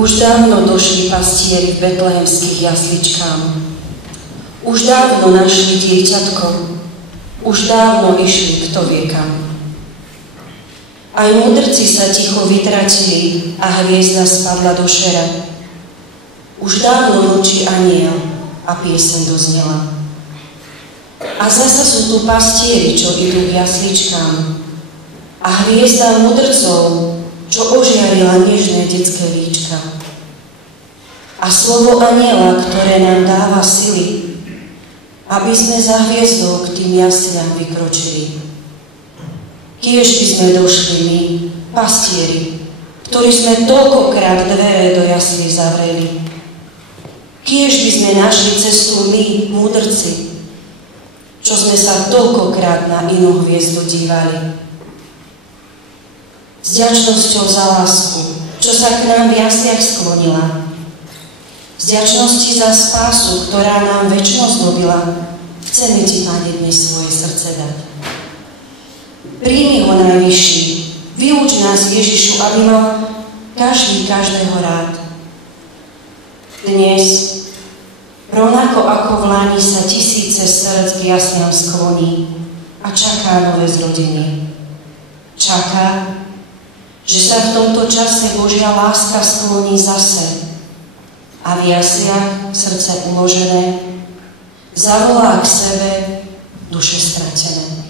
Už dávno došli pastieri k betlehemských jasličkám. Už dávno našli dieťatko. Už dávno išli kto vie kam. Aj múdrci sa ticho vytratili a hviezda spadla do šera. Už dávno mlčí anjel a pieseň doznela. A zasa sú tu pastieri, čo idú k jasličkám. A hviezda mudrcov, čo ožiarila nežné detské líčka. A slovo anjela, ktoré nám dáva sily, aby sme za hviezdou k tým jasliam vykročili. Kiež by sme došli my, pastieri, ktorí sme toľkokrát dvere do jaslí zavreli. Kiež by sme našli cestu my, múdrci, čo sme sa toľkokrát na inú hviezdu dívali. S vďačnosťou za lásku, čo sa k nám v jasliach sklonila. S vďačnosti za spásu, ktorá nám večnosť dobila, chceme ti, Pane, dnes svoje srdce dať. Príjmi ho najvyšší, vyuč nás, Ježišu, aby mal každý každého rád. Dnes, rovnako ako v lani, sa tisíce srdc k jasliam skloní a čaká nové zrodenie. Čaká, že sa v tomto čase Božia láska skloní zase a v jasliach srdce uložené zavolá k sebe duše stratené.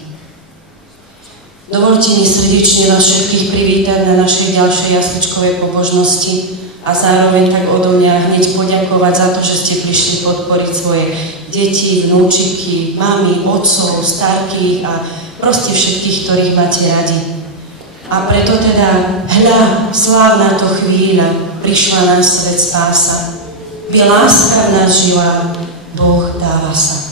Dovoľte mi srdečne vás všetkých privítať na našej ďalšej jasličkovej pobožnosti a zároveň tak odo mňa hneď poďakovať za to, že ste prišli podporiť svoje deti, vnúčiky, mami, otcov, starkých a proste všetkých, ktorých máte radi. A preto teda, hľa, slávna to chvíľa, prišla na svet spása. By láska v nás žila, Boh dáva sa.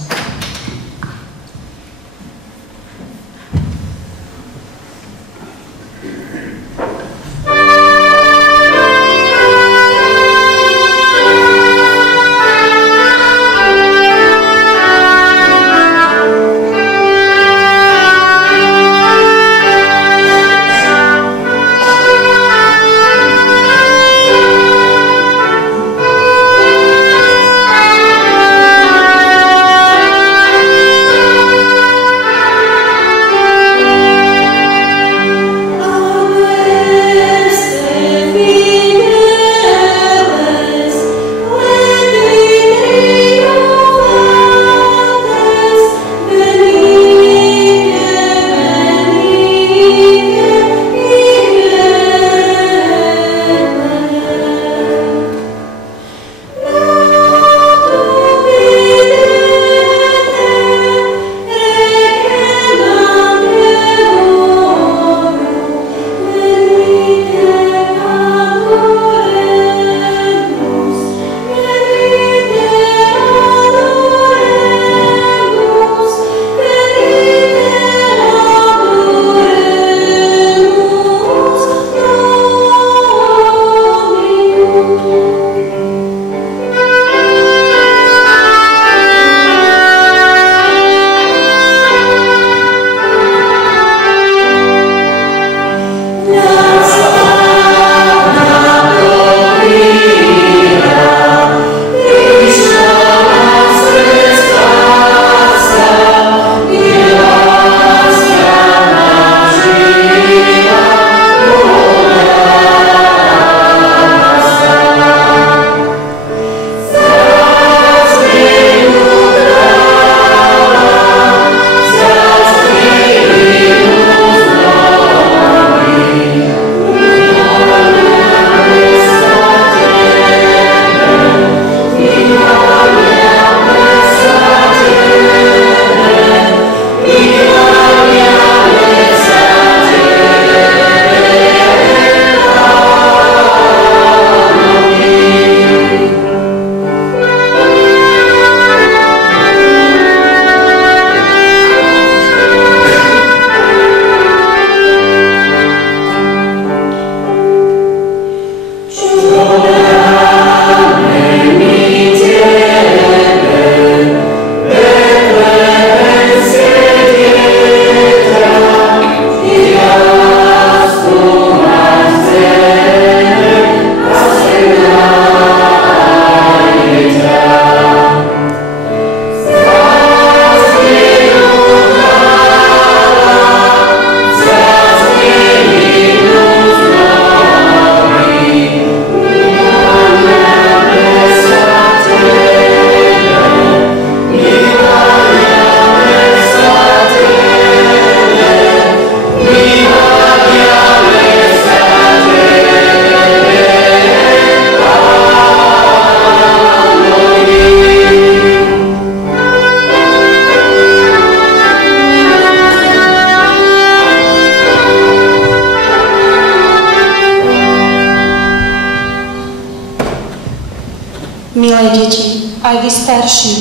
vy starší,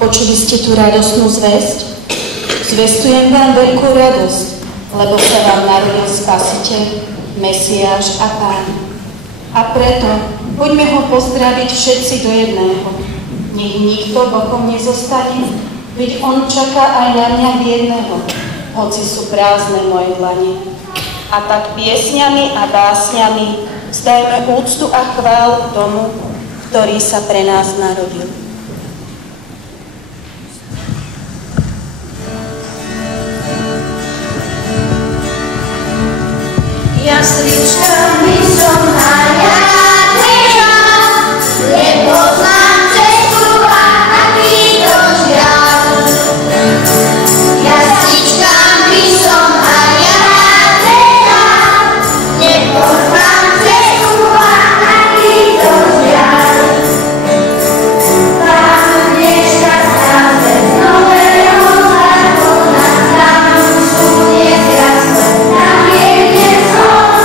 počuli ste tú radosnú zvesť? Zvestujem vám veľkú radosť, lebo sa vám narodil Spasiteľ, Mesiáš a Pán. A preto poďme ho pozdraviť všetci do jedného. Nech nikto bokom nezostane, veď on čaká aj na mňa biedného, hoci sú prázdne moje dlane. A tak piesňami a básňami vzdajme úctu a chválu tomu, ktorý sa pre nás narodil. Jasličkami som a ja bežal, nepoznám cestu a aký to žiaľ. Jasličkami som a ja bežal, nepoznám cestu a aký to žiaľ. Tam dneška stále z nového zákona, tam sú nezjasné, tam je nezhod.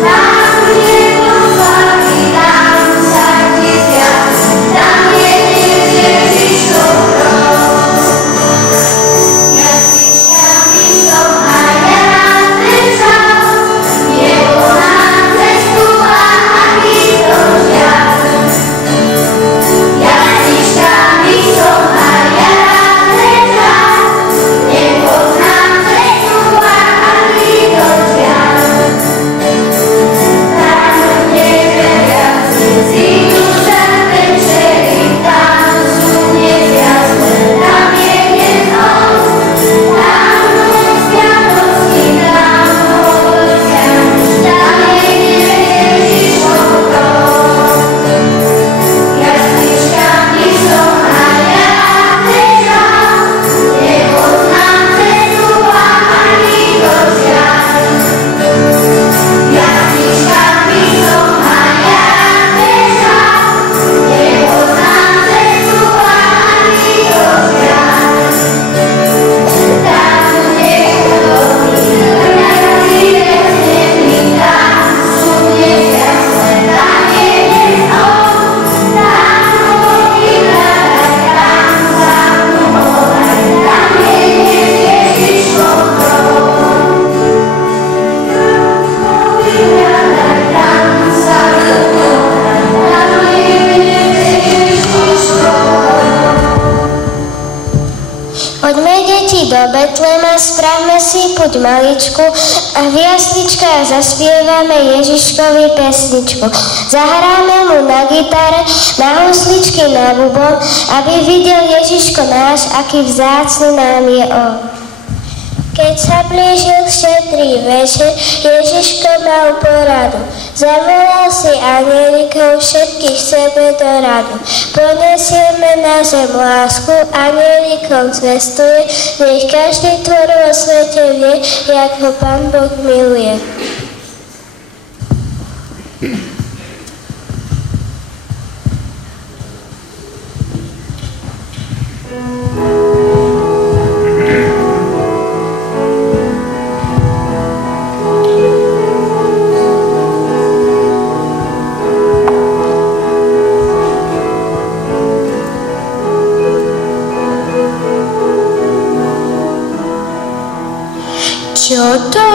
Tam je posláky, tam sa tisíc, tam je Ježišov krov. Jasličkami som a ja bežal, nepoznám cestu a aký to žiaľ. Jasličkami som a ja bežal, nepoznám cestu a aký to žiaľ. Poďme, deti, do Betlema, spravme si púť maličku a v jasličkách zaspievame Ježiškovi pesničku. Zahráme mu na gitare, na husličky, na bubon, aby videl Ježiško náš, aký vzácny nám je on. Keď sa blížil štedrý večer, Ježiško mal poradu. Zavolal si anjelikov všetkých sebe do radu. Ponesieme na zem lásku, anjelikom zvestuje, nech každý tvor vo svete vie, jak ho Pán Boh miluje. Čo to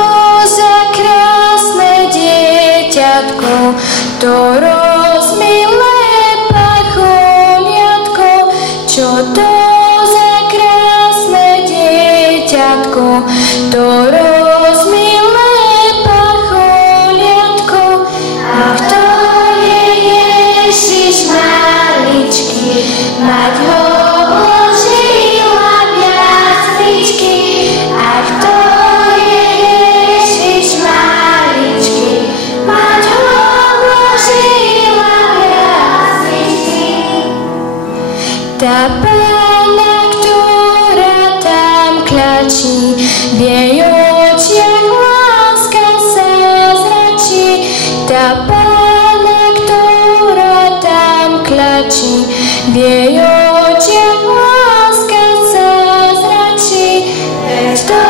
za krásne dieťatko, to rozmilé pacholiatko? Čo to za krásne dieťatko, to rozmilé pacholiatko? Ach, to je Ježiš maličký, mať ho vložila v jasličky. Ach, to tá Pána, ktorá tam klačí, v jej očiach láska sa zračí. Tá Pána, ktorá tam klačí, v jej očiach láska sa zračí. Veď to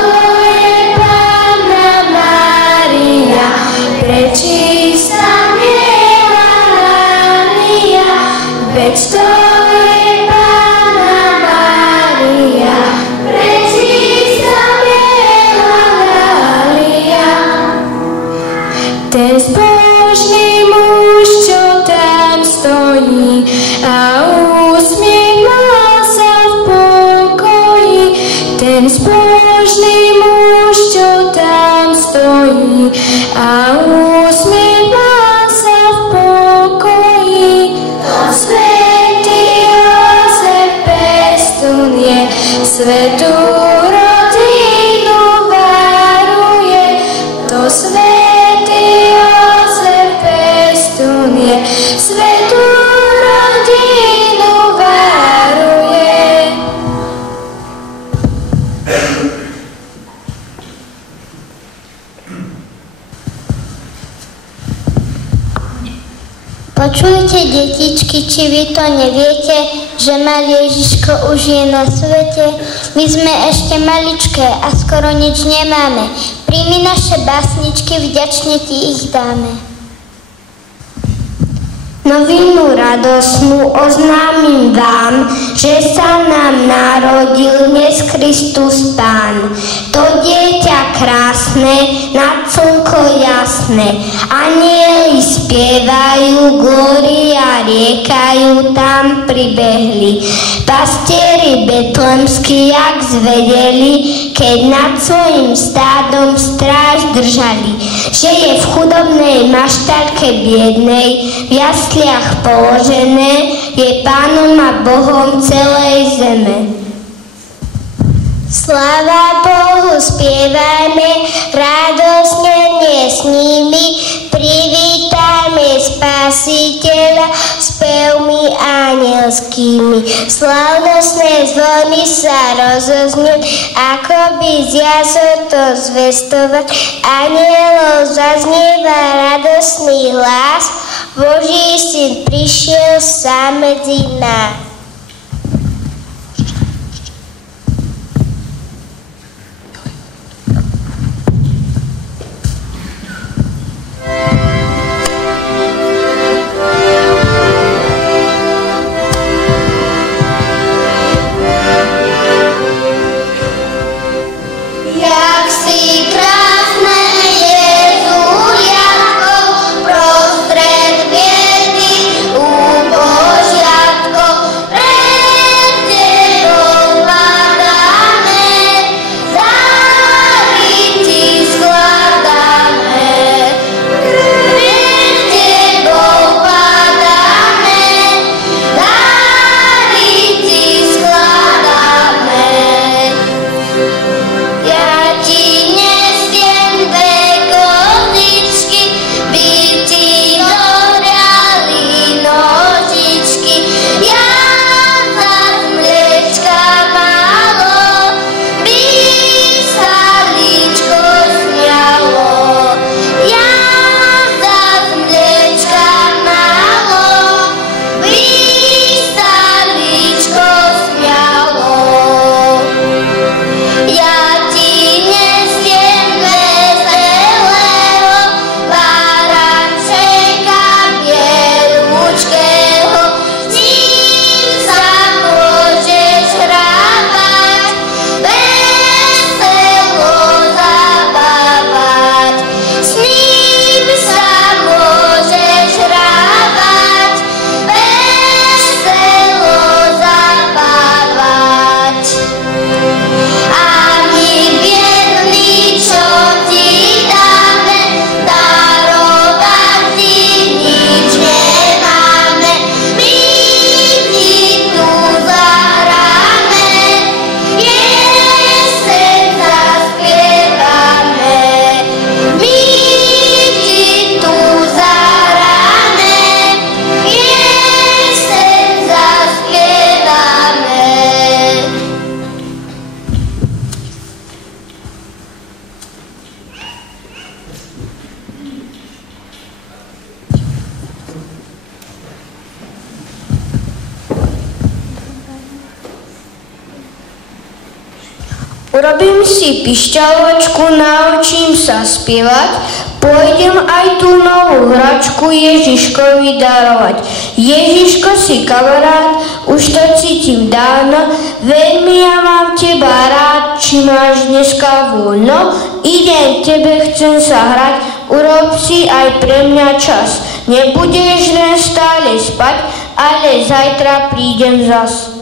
je Panna Mária, prečistá miela Mária. Veď to je Panna ten zbožný muž, čo tam stojí a usmieva sa v pokoji. To svätý Jozef pestun je, svätú rodinu varuje. To svätý Jozef pestun je, svätú rodinu varuje. Počujte, detičky, či vy to neviete, že malý Ježiško už je na svete? My sme ešte maličké a skoro nič nemáme. Príjmi naše básničky, vďačne ti ich dáme. Novinu radosnú oznámim vám, že sa nám narodil dnes Kristus Pán. To dieťa krásne, nad slnko jasné, anjeli spievajú, glória riekajú, tam pribehli. Pastieri betlemskí, jak zvedeli, keď nad svojim stádom stráž držali, že je v chudobnej maštalke biednej, v jasliach položené, je Pánom a Bohom celej zeme. Sláva Bohu, spievajme, radosne dnes s nimi, privítajme Spasiteľa spevmi anielskými. Slávnostné zvony sa rozoznie, ako by z jasov to zvestovať. Anielov zaznieva radosný hlas, Boží syn prišiel sám medzi nás. Urobím si pišťaločku, naučím sa spievať, pôjdem aj tú novú hračku Ježiškovi darovať. Ježiško si kamarát, už to cítim dávno, veľmi ja mám teba rád, či máš dneska voľno, idem tebe, chcem sa hrať, urob si aj pre mňa čas. Nebudeš len stále spať, ale zajtra prídem zas.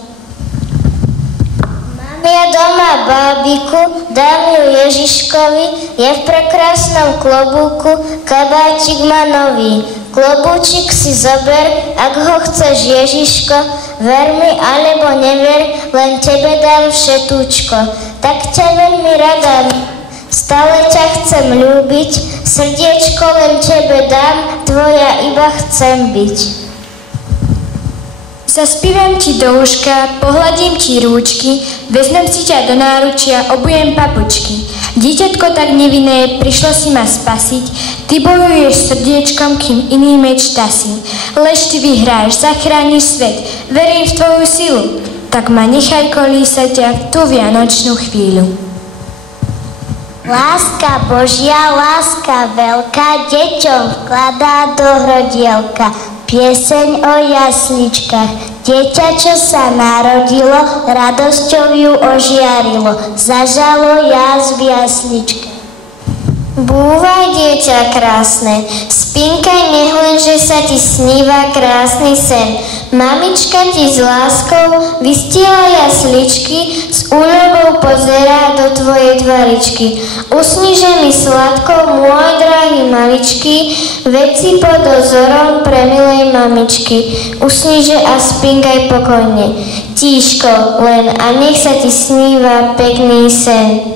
ja doma bábiku, dám ju Ježiškovi, je v prekrásnom klobúku, kabátik má nový. Klobúčik si zober, ak ho chceš Ježiško, ver mi alebo never, len tebe dám všetúčko. Tak ťa veľmi rada, stále ťa chcem ľúbiť, srdiečko len tebe dám, tvoja iba chcem byť. Zaspívam ti do uška, pohľadím ti rúčky, vezmem si ťa do náručia, obujem papučky. Dieťatko tak nevinné, prišlo si ma spasiť, ty bojuješ srdiečkom, kým iný meč tasí. Lež ty vyhráš, zachrániš svet, verím v tvoju silu, tak ma nechaj kolísať ťa v tú vianočnú chvíľu. Láska Božia, láska veľká, deťom vkladá do hrodielka. Pieseň o jasličkách, dieťa, čo sa narodilo, radosťou ju ožiarilo, zažalo jas v jasličke. Búvaj, dieťa krásne, spinkaj, nech len, že sa ti sníva krásny sen. Mamička ti s láskou vystiela jasličky, s úľavou pozerá do tvojej tvaričky. Usni, že mi sladko, môj drahý maličký, veci pod dozorom premilej mamičky. Usni, že a spinkaj pokojne, tíško len, a nech sa ti sníva pekný sen.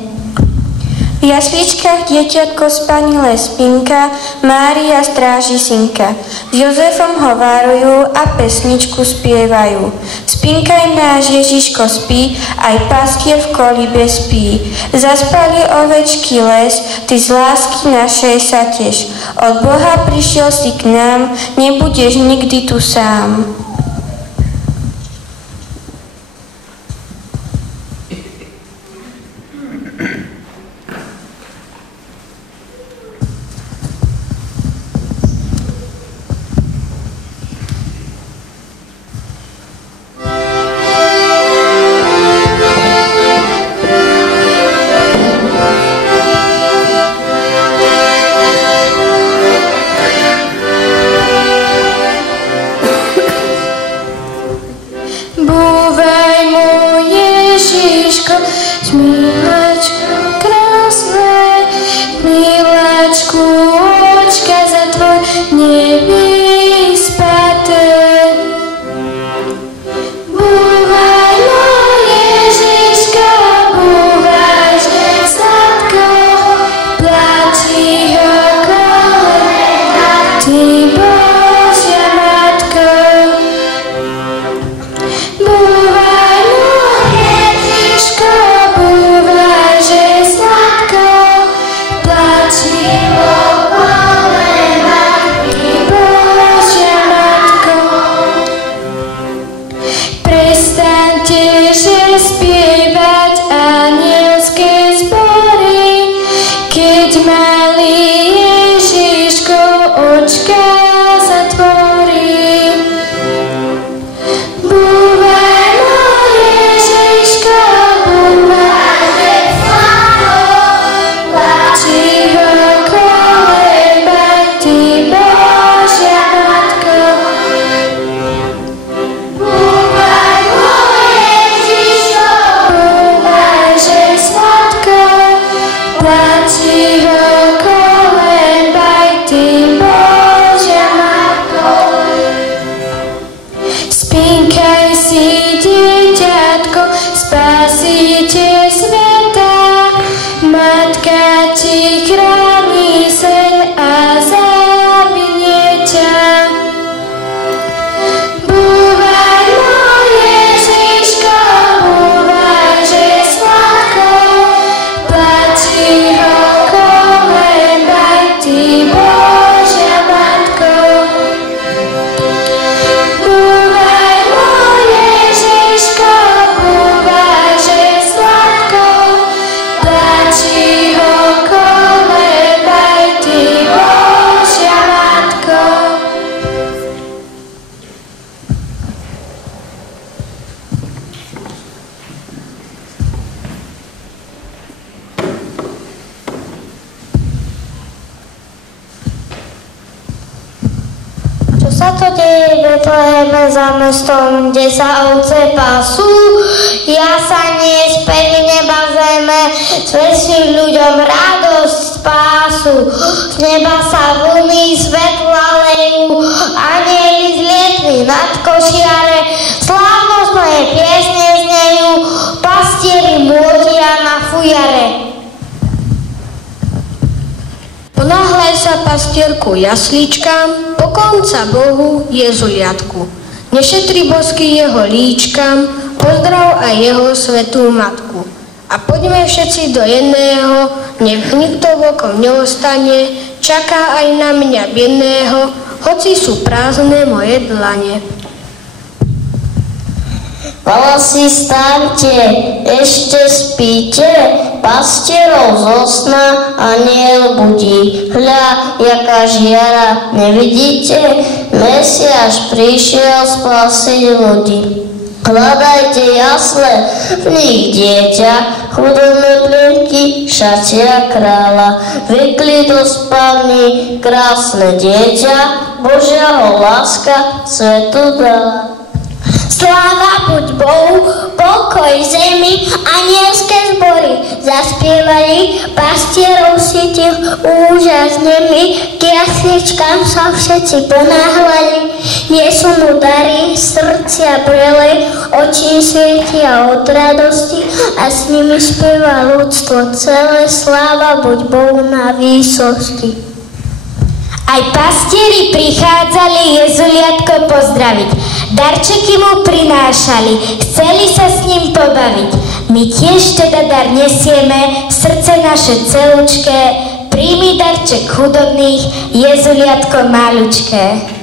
V jasličkách dieťatko spanilé spinka, Mária stráži synka. S Jozefom ho várujú a pesničku spievajú. Spinkaj, náš Ježiško spí, aj pastier v kolibe spí. Zaspali ovečky les, ty z lásky našej sa teš. Od Boha prišiel si k nám, nebudeš nikdy tu sám. sa to deje v Betleheme za mestom, kde sa ovce pasú? Ja sa nie späť zvesí ľuďom radosť, spásu. Z neba sa vlny svetla lejú, anjeli zlietli nad košiare, slávnostné piesne znejú, pastieri môžia na fujare. Ponáhľaj sa, pastierku, jasličkám, poklonca Bohu, Jezuliatku. Nešetri bosky jeho líčkam, pozdrav aj jeho svätú matku. A poďme všetci do jedného, nech nikto bokom neostane, čaká aj na mňa biedného, hoci sú prázdne moje dlane. Valasy, staňte, ešte spíte, pastierov zo sna anjel budí. Hľa, jaká žiara, nevidíte? Mesiáš prišiel spasiť ľudí. Hľadajte jasle, v nich dieťa, chudobné plienky, šatia kráľa. Vykli do spálny, krásne dieťa, Božia ho láska svetu dala. Sláva buď Bohu, pokoj zemi, anielské zbory zaspievali, pastierov si tých úžasnými, k jasličkám sa všetci ponáhľali. Nesú mu dary, srdcia brele, oči svietia od radosti a s nimi spieva ľudstvo celé. Sláva buď Bohu na výsosti. Aj pastieri prichádzali Jezuliatko pozdraviť, darčeky mu prinášali, chceli sa s ním pobaviť. My tiež teda dar nesieme, srdce naše celúčké, príjmi darček chudobných, Jezuliatko malučké.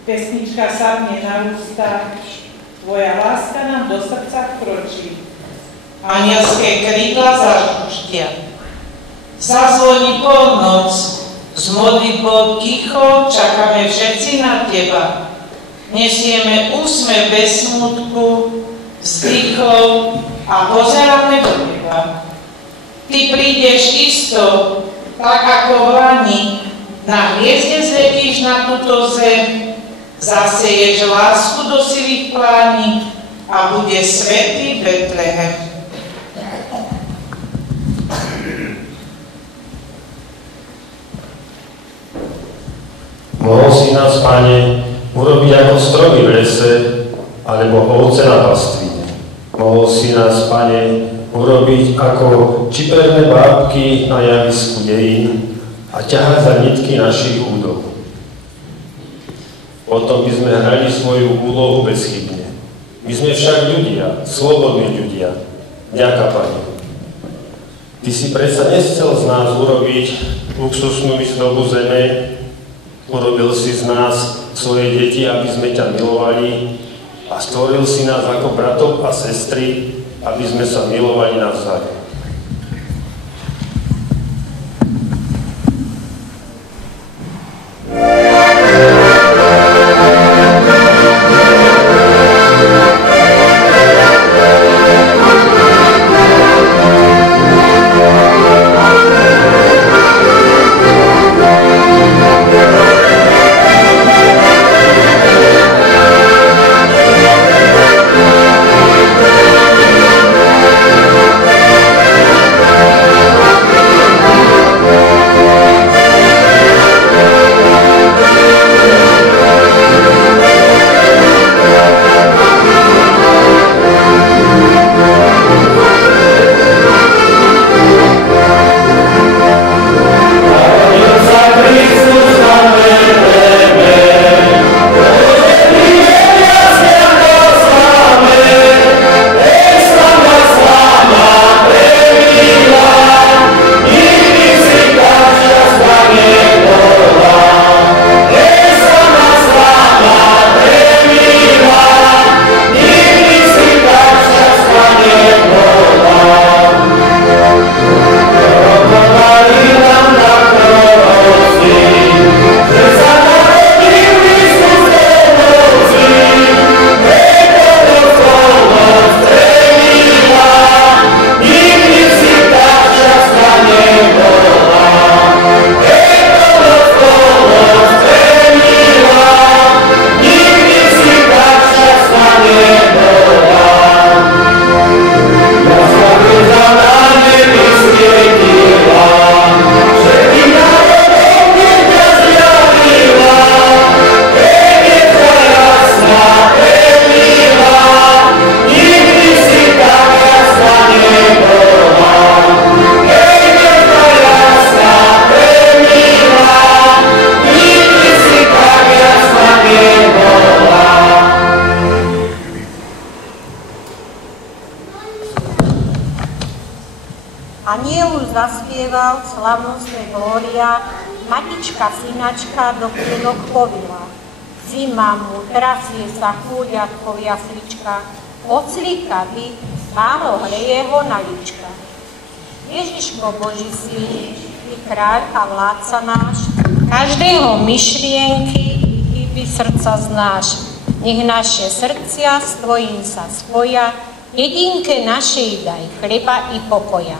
Pesnička sadne na ústa, tvoja láska nám do srdca vkročí. Anielské krídla zažuždia. Zazvoní polnoc, z modlitbou ticho čakáme všetci na teba. Nesieme úsmev bez smutku, vzdychov a pozeráme do teba. Ty prídeš isto, tak ako v lani, na hviezde zletíš na túto zem, zaseješ lásku do sivých pláni a bude svätý Betlehem. Mohol si nás, Pane, urobiť ako stromy v lese, alebo ovce na pastvine. Mohol si nás, Pane, urobiť ako čiperné bábky na javisku dejín a ťahať za nitky našich údov. Potom by sme hrali svoju úlohu bezchybne. My sme však ľudia, slobodní ľudia. Ďaká, Pane. Ty si predsa nechcel z nás urobiť luxusnú výzdobu zeme, urobil si z nás svoje deti, aby sme ťa milovali a stvoril si nás ako bratov a sestry, aby sme sa milovali navzájom. zaspieval slavnostné glória, matička synačka do pienok povila. Zima mu trasie sa chúďatko v jasličkách, oclíka by, málo hreje ho na lička. Ježiško Boží syn, ty kráľ a vládca náš, každého myšlienky i chyby srdca znáš. Nech naše srdcia s tvojím sa spoja, jedinke našej daj chleba i pokoja.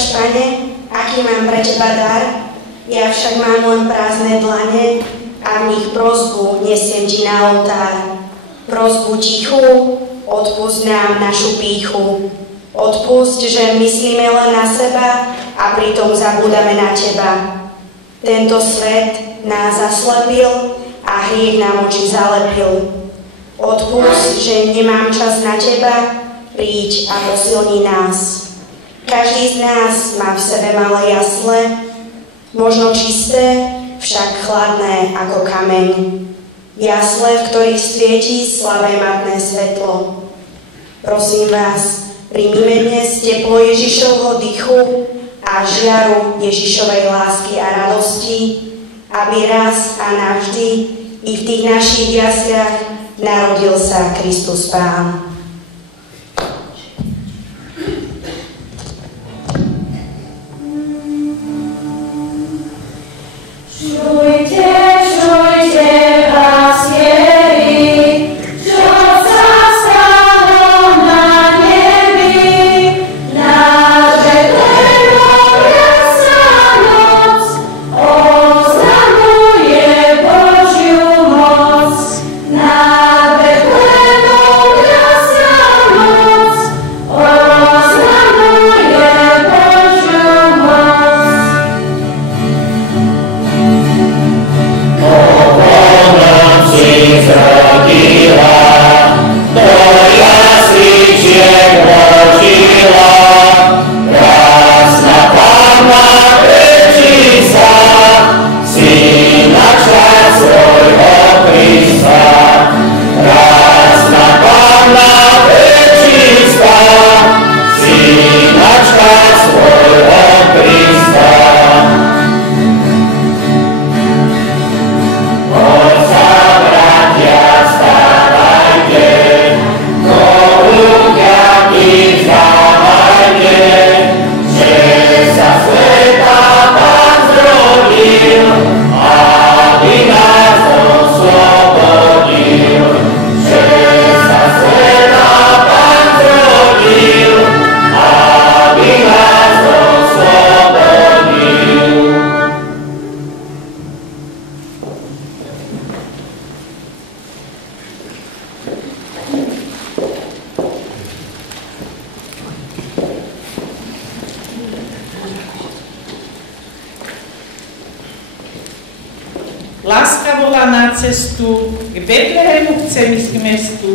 Nevieš, Pane, aký mám pre Teba dar, ja však mám len prázdne dlane a v nich prosbu nesiem Ti na oltár. Prosbu tichú, odpusť nám našu pýchu. Odpusť, že myslíme len na seba a pritom zabúdame na Teba. Tento svet nás zaslepil a hriech nám oči zalepil. Odpusť, že nemám čas na Teba, príď a posilni nás. Každý z nás má v sebe malé jasle, možno čisté, však chladné ako kameň. Jasle, v ktorých svieti slabé matné svetlo. Prosím vás, príjmime dnes teplo Ježišovho dychu a žiaru Ježišovej lásky a radosti, aby raz a navždy i v tých našich jasliach narodil sa Kristus Pán. Láska volá na cestu, k Betlehemu chcem ísť k mestu,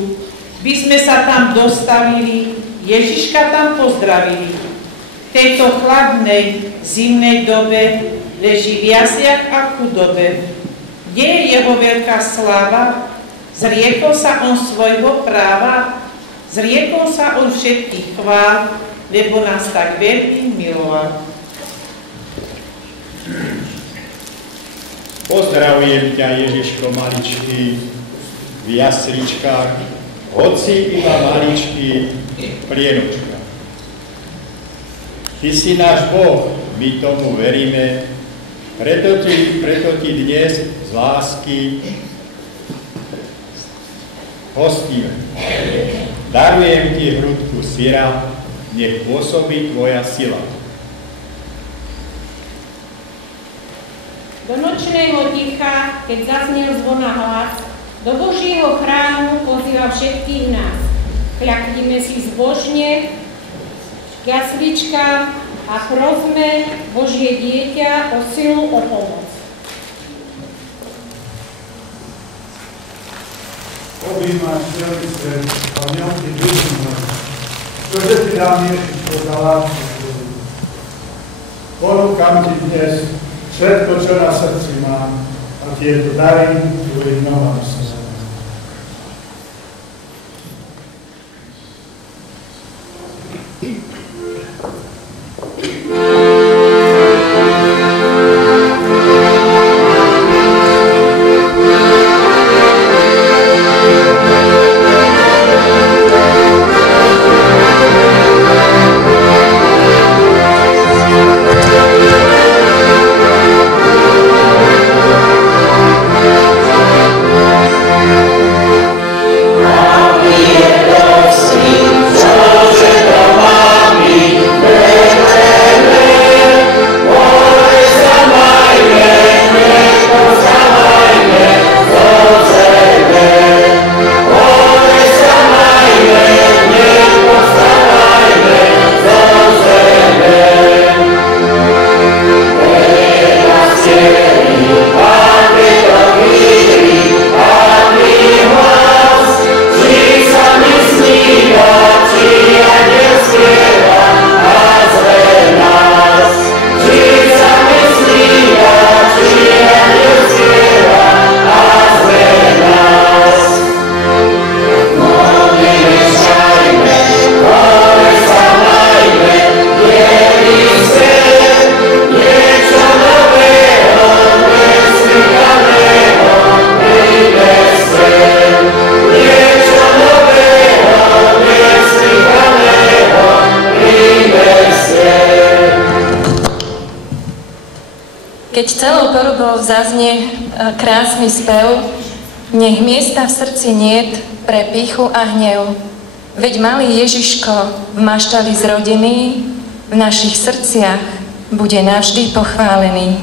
by sme sa tam dostavili, Ježiška tam pozdravili. V tejto chladnej, zimnej dobe leží v jasliach a chudobe. Kde je jeho veľká sláva? Zriekol sa on svojho práva? Zriekol sa on všetkých chvál, lebo nás tak veľmi miloval. Pozdravujem ťa, Ježiško maličký, v jasličkách, hoci iba maličký, plienočka. Ty si náš Boh, my tomu veríme, preto ti dnes z lásky hostíme. Darujem ti hrudku syra, nech pôsobí tvoja sila. Do nočného ticha, keď zaznel zvona hlas, do Božieho chrámu pozýva všetkých nás. Kľaknime si zbožne k jasličkám a prosme Božie dieťa o silu, o pomoc. Objímáš celý svet a v ňom ti dušu môj. Čože ti dám Ježiško za lásku tvoju. Ponúkam ti dnes všetko, čo na srdci mám, a tieto dary tvojim nohám sa zadám. keď celou porubou zaznie krásny spev, nech miesta v srdci niet pre pýchu a hnev. Veď malý Ježiško v maštali zrodený v našich srdciach bude navždy pochválený.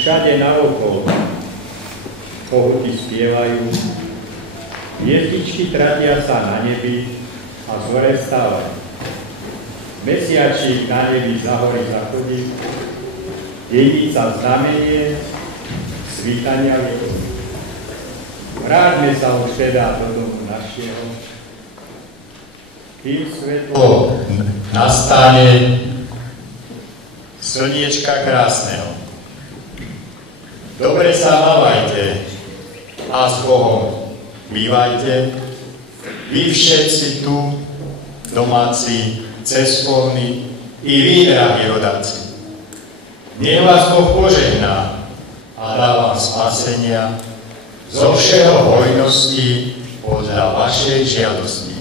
Všade naokolo pohuty spievajú, hviezdičky tratia sa na nebi a zore stávajú. Mesiačík na nebi za hory zachodí, denica znamenie svítania veku. Vráťme sa už teda do domu našeho, kým svetlo nastane slniečka krásneho. Dobre sa mávajte a s Bohom bývajte, vy všetci tu, domáci, cestovní i vy, drahí rodáci. Nech vás Boh požehná a dá vám spasenia zo všeho hojnosti podľa vašej žiadosti.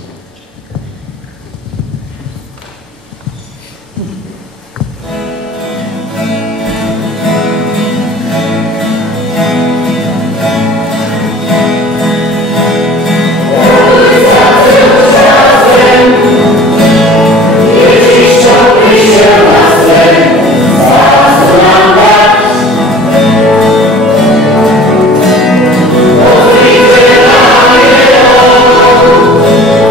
Oh,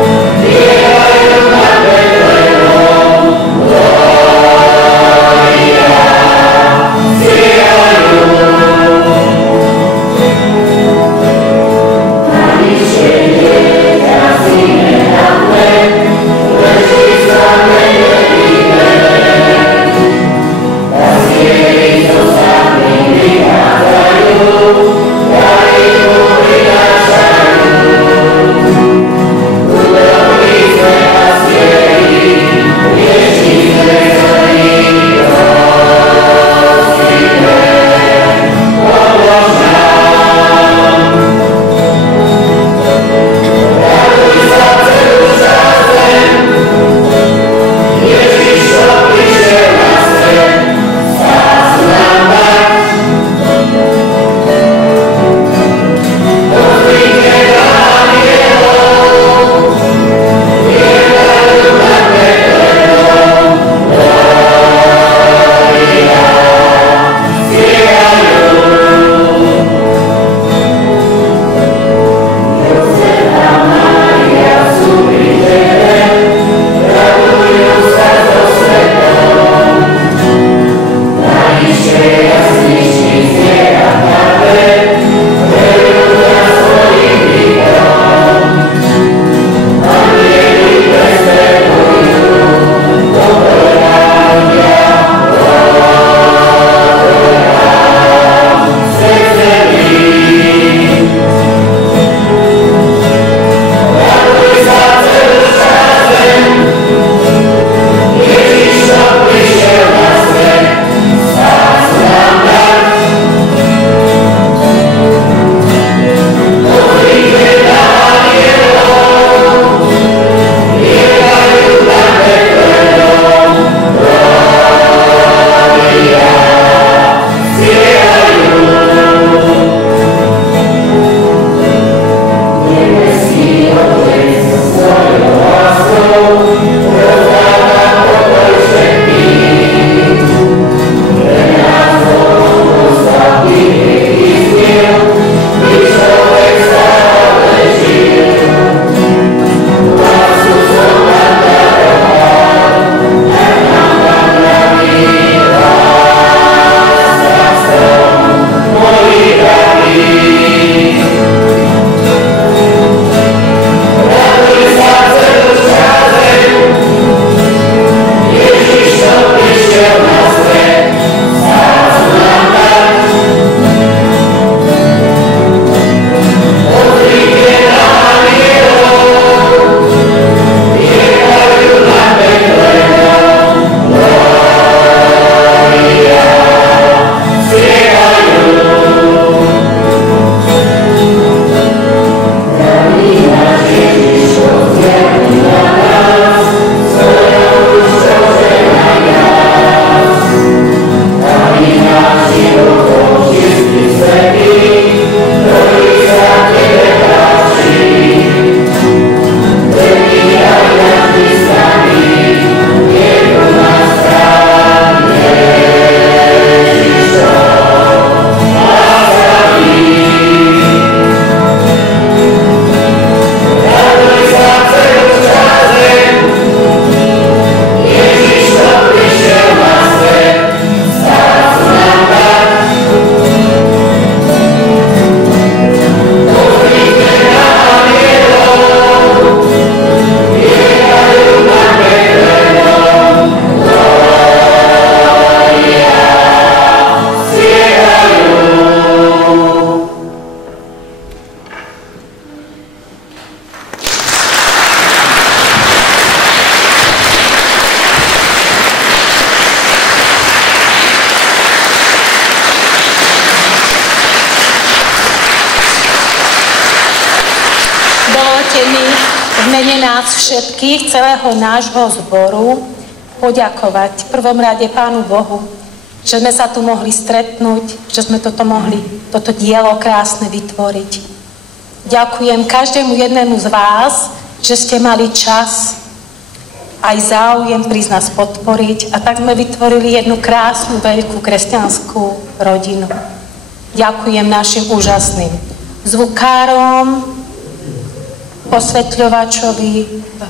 mene nás všetkých, celého nášho zboru, poďakovať v prvom rade Pánu Bohu, že sme sa tu mohli stretnúť, že sme mohli toto dielo krásne vytvoriť. Ďakujem každému jednému z vás, že ste mali čas aj záujem prísť nás podporiť a tak sme vytvorili jednu krásnu, veľkú kresťanskú rodinu. Ďakujem našim úžasným zvukárom, osvetľovačovi,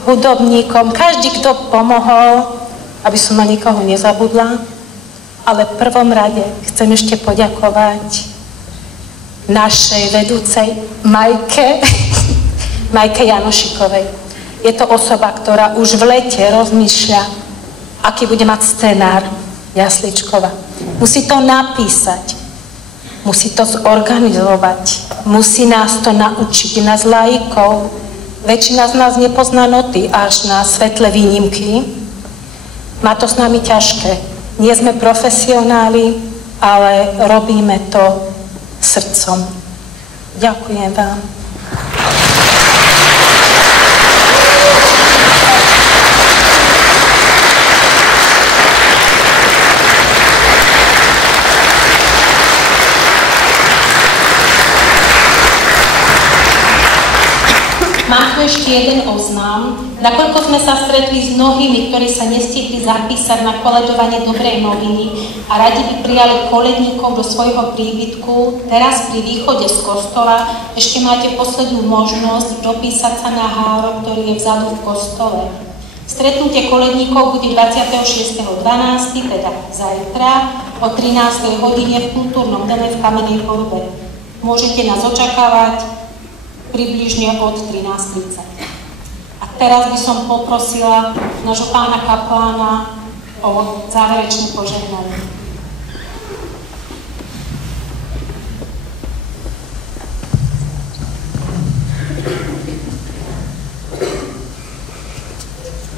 hudobníkom, každý, kto pomohol, aby som na nikoho nezabudla, ale v prvom rade chcem ešte poďakovať našej vedúcej Majke Janošikovej. Je to osoba, ktorá už v lete rozmýšľa, aký bude mať scenár jasličkova. Musí to napísať, musí to zorganizovať, musí nás to naučiť, nás laikov. Väčšina z nás nepozná noty až na svetlé výnimky. Má to s nami ťažké. Nie sme profesionáli, ale robíme to srdcom. Ďakujem vám. Mám tu ešte jeden oznám. Nakoľko sme sa stretli s mnohými, ktorí sa nestihli zapísať na koledovanie dobrej noviny a radi by prijali koledníkov do svojho príbytku, teraz pri východe z kostola ešte máte poslednú možnosť dopísať sa na hárok, ktorý je vzadu v kostole. Stretnutie koledníkov bude 26.12., teda zajtra, o 13. hodine v Kultúrnom dome v Kamennej Horbe. Môžete nás očakávať približne od 13:30. A teraz by som poprosila nášho pána kaplána o záverečné požehnanie.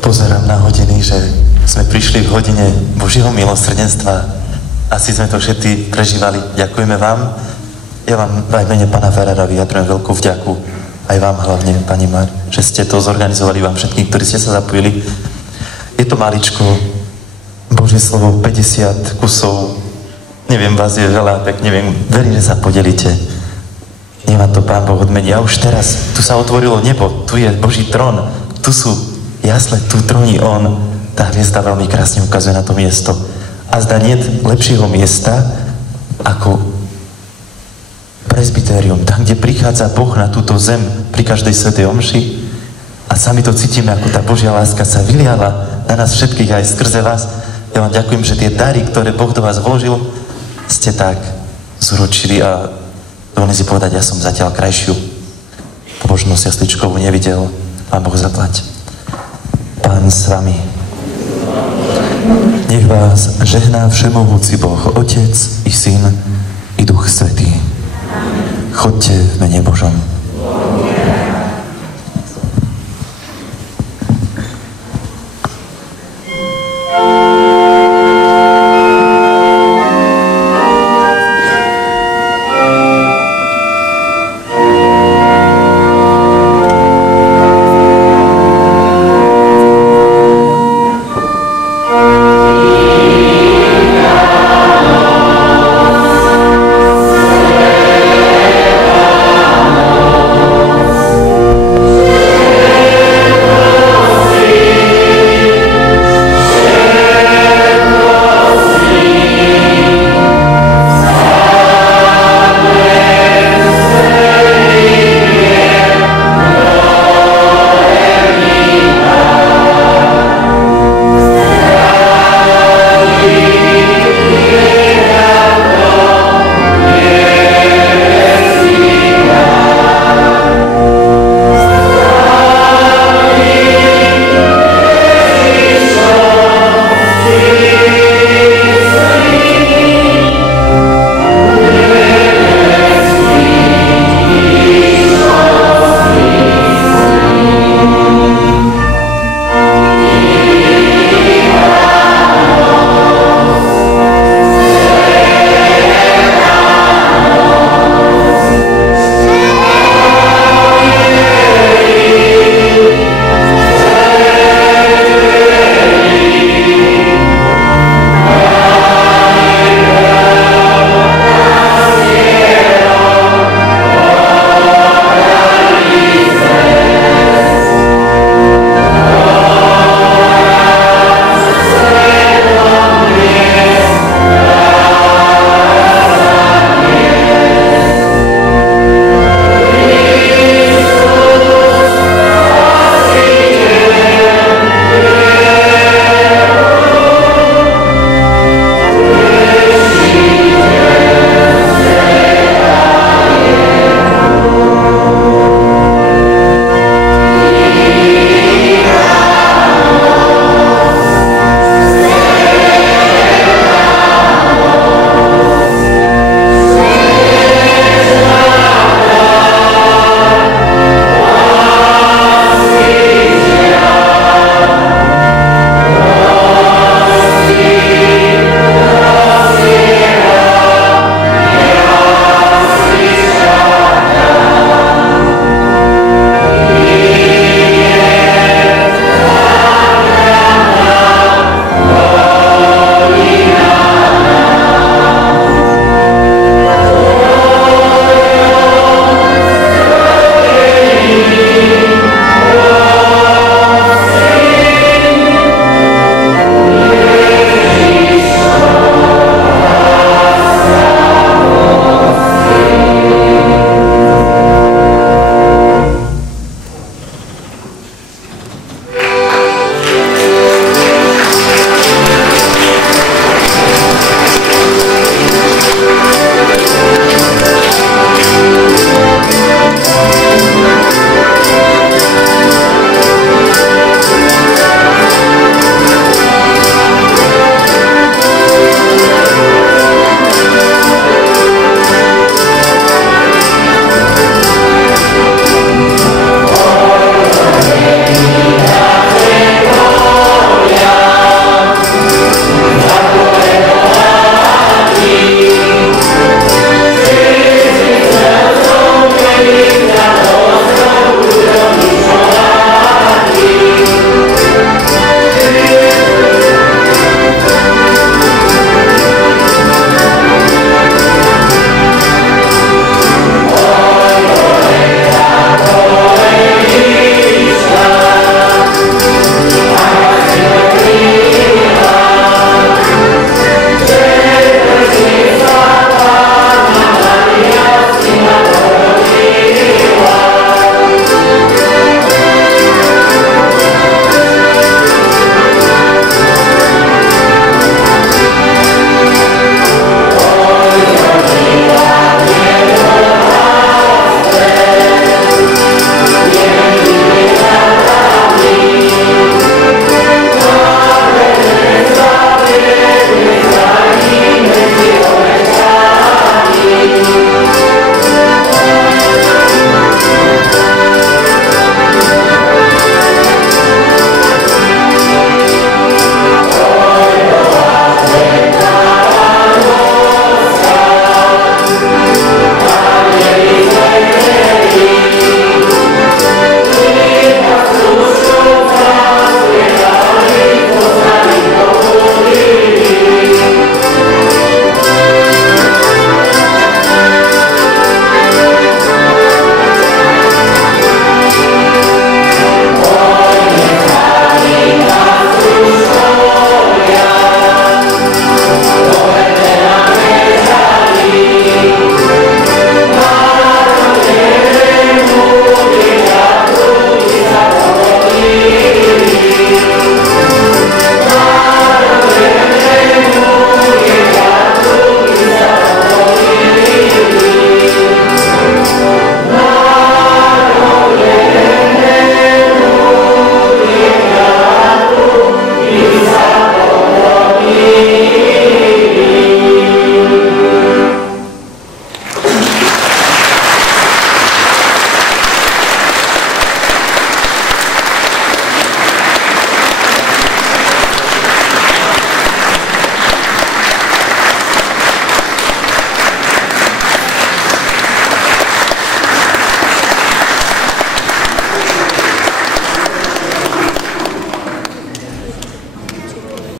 Pozerám na hodiny, že sme prišli v hodine Božieho milosrdenstva. Asi sme to všetci prežívali. Ďakujeme vám. Ja vám aj v mene pána Farára vyjadrujem veľkú vďaku. Aj vám hlavne, pani Mar, že ste to zorganizovali, vám všetkým, ktorí ste sa zapojili. Je to maličko, Božie slovo, 50 kusov. Neviem, vás je veľa, tak neviem, verím, že sa podelíte. Nech vám to Pán Boh odmení. A už teraz, tu sa otvorilo nebo, tu je Boží trón, tu sú jasle, tu tróni on. Tá hviezda veľmi krásne ukazuje na to miesto. A zdá nie lepšieho miesta, ako presbytérium, tam, kde prichádza Boh na túto zem pri každej svätej omši a sami to cítime, ako tá Božia láska sa vyliala na nás všetkých aj skrze vás. Ja vám ďakujem, že tie dary, ktoré Boh do vás vložil, ste tak zúročili a dovolím si povedať, ja som zatiaľ krajšiu pobožnosť jasličkovú nevidel. Pán Boh zaplať. Pán s vami. Nech vás žehná všemohúci Boh, Otec i Syn i Duch Svätý. Chodte v mene Božom.